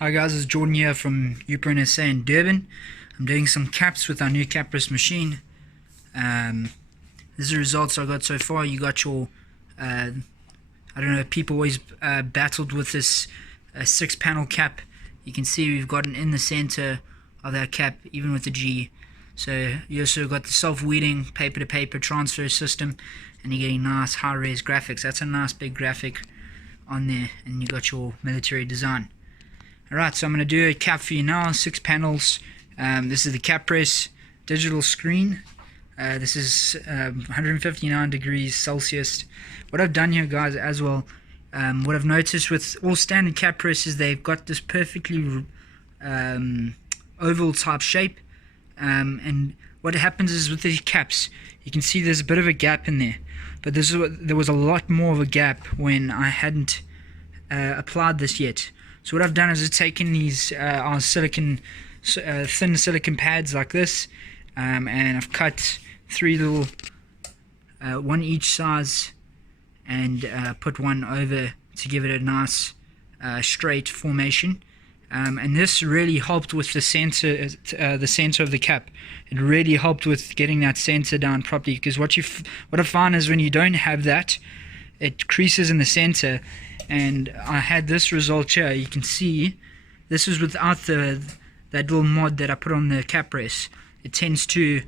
Hi guys, it's Jordan here from Uprints SA in Durban. I'm doing some caps with our new cap press machine. This is the results I got so far. You got your, I don't know, people always battled with this 6-panel cap. You can see we've got an in the center of that cap, even with the G. So you also got the self-weeding paper-to-paper transfer system, and you're getting nice high-res graphics. That's a nice big graphic on there, and you got your military design. Alright, so I'm going to do a cap for you now, 6 panels. This is the cap press digital screen. This is 159 degrees Celsius. What I've done here, guys, as well, what I've noticed with all standard cap presses, they've got this perfectly oval type shape. And what happens is with these caps, you can see there's a bit of a gap in there. But there was a lot more of a gap when I hadn't applied this yet. So what I've done is I've taken these our silicon, thin silicon pads like this, and I've cut 3 little, one each size, and put one over to give it a nice straight formation. And this really helped with the center of the cap. It really helped with getting that center down properly, because what I find is when you don't have that, it creases in the center. And I had this result here. You can see this was without that little mod that I put on the cap press. It tends to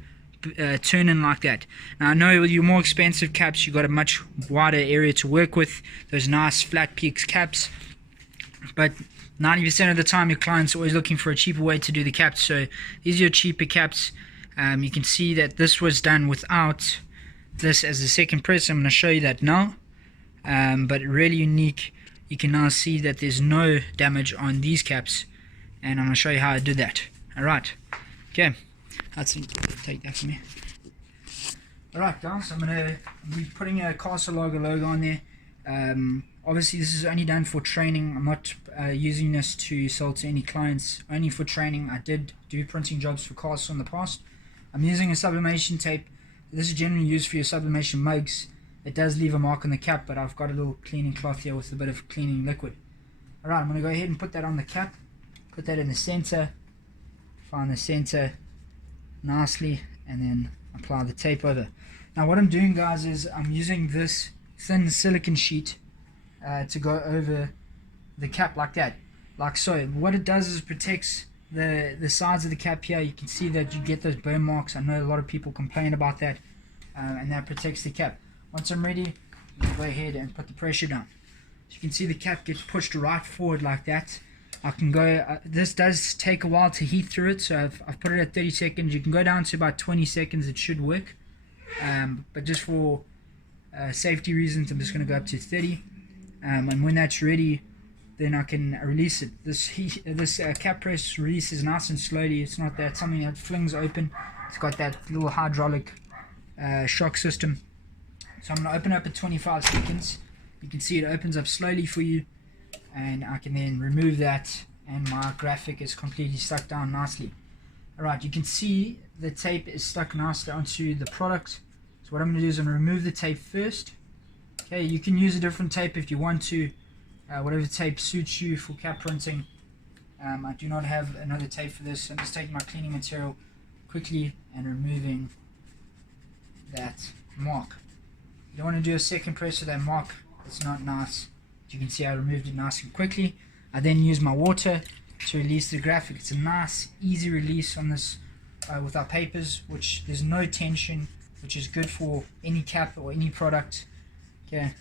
turn in like that. Now I know with your more expensive caps, you've got a much wider area to work with, those nice flat peaks caps, but 90% of the time your clients are always looking for a cheaper way to do the caps. So these are your cheaper caps. You can see that this was done without this as the second press. I'm going to show you that now. But really unique. You can now see that there's no damage on these caps, and I'm going to show you how I did that. Alright, okay, let's take that from me. Alright guys, I'm going to be putting a Castle logo on there. Obviously this is only done for training. I'm not using this to sell to any clients, only for training. I did do printing jobs for Castle in the past. I'm using a sublimation tape. This is generally used for your sublimation mugs. It does leave a mark on the cap, but I've got a little cleaning cloth here with a bit of cleaning liquid. Alright, I'm going to go ahead and put that on the cap. Put that in the center. Find the center nicely, and then apply the tape over. Now what I'm doing, guys, is I'm using this thin silicon sheet to go over the cap like that. Like so. What it does is it protects the sides of the cap here. You can see that you get those burn marks. I know a lot of people complain about that, and that protects the cap. Once I'm ready, I'm going to go ahead and put the pressure down. So you can see the cap gets pushed right forward like that. I can go, this does take a while to heat through it, so I've put it at 30 seconds. You can go down to about 20 seconds, it should work. But just for safety reasons, I'm just going to go up to 30. And when that's ready, then I can release it. This cap press releases nice and slowly. It's not that something that flings open. It's got that little hydraulic shock system. So I'm going to open up at 25 seconds. You can see it opens up slowly for you, and I can then remove that, and my graphic is completely stuck down nicely. Alright, you can see the tape is stuck nicely onto the product. So what I'm going to do is I'm going to remove the tape first. Okay, you can use a different tape if you want to, whatever tape suits you for cap printing. I do not have another tape for this. I'm just taking my cleaning material quickly and removing that mark. You don't want to do a second press of that mark. It's not nice. As you can see, I removed it nice and quickly. I then use my water to release the graphic. It's a nice, easy release on this with our papers, which there's no tension, which is good for any cap or any product. Okay,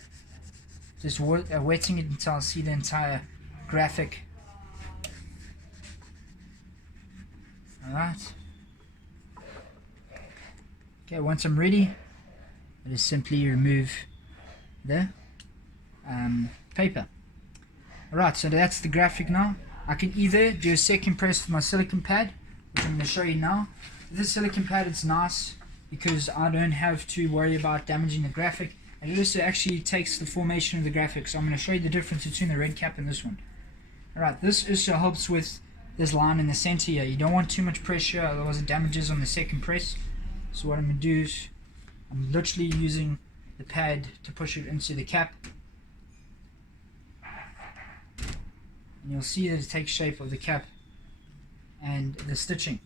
just wetting it until I see the entire graphic. Alright. Okay, once I'm ready, I just simply remove the paper. Alright, so that's the graphic now. I can either do a second press with my silicon pad, which I'm going to show you now. This silicon pad is nice because I don't have to worry about damaging the graphic, and it also actually takes the formation of the graphic. So I'm going to show you the difference between the red cap and this one. Alright, this also helps with this line in the center here. You don't want too much pressure, otherwise it damages on the second press. So what I'm going to do is I'm literally using the pad to push it into the cap. and you'll see that it takes shape of the cap and the stitching.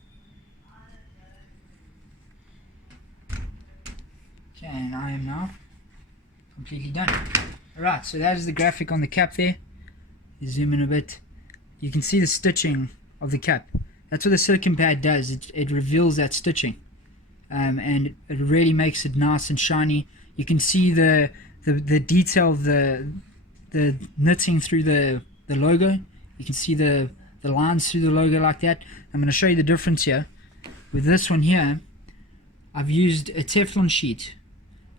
Okay, and I am now completely done. Alright, so that is the graphic on the cap there. You zoom in a bit. You can see the stitching of the cap. That's what the silicone pad does. It reveals that stitching. And it really makes it nice and shiny. You can see the detail of the knitting through the logo. You can see the lines through the logo like that. I'm going to show you the difference here. With this one here, I've used a Teflon sheet.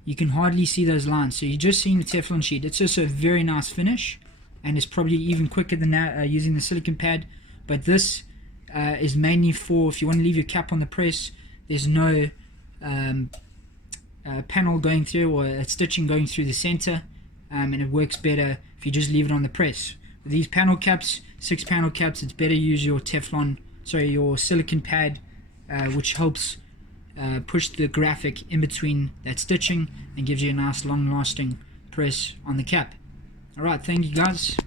You can hardly see those lines, so you're just seeing the Teflon sheet. It's also a very nice finish, and it's probably even quicker than that using the silicone pad. But this is mainly for if you want to leave your cap on the press. There's no panel going through or a stitching going through the center, and it works better if you just leave it on the press. With these panel caps, 6 panel caps, it's better to use your your silicone pad, which helps push the graphic in between that stitching and gives you a nice long lasting press on the cap. Alright, thank you guys.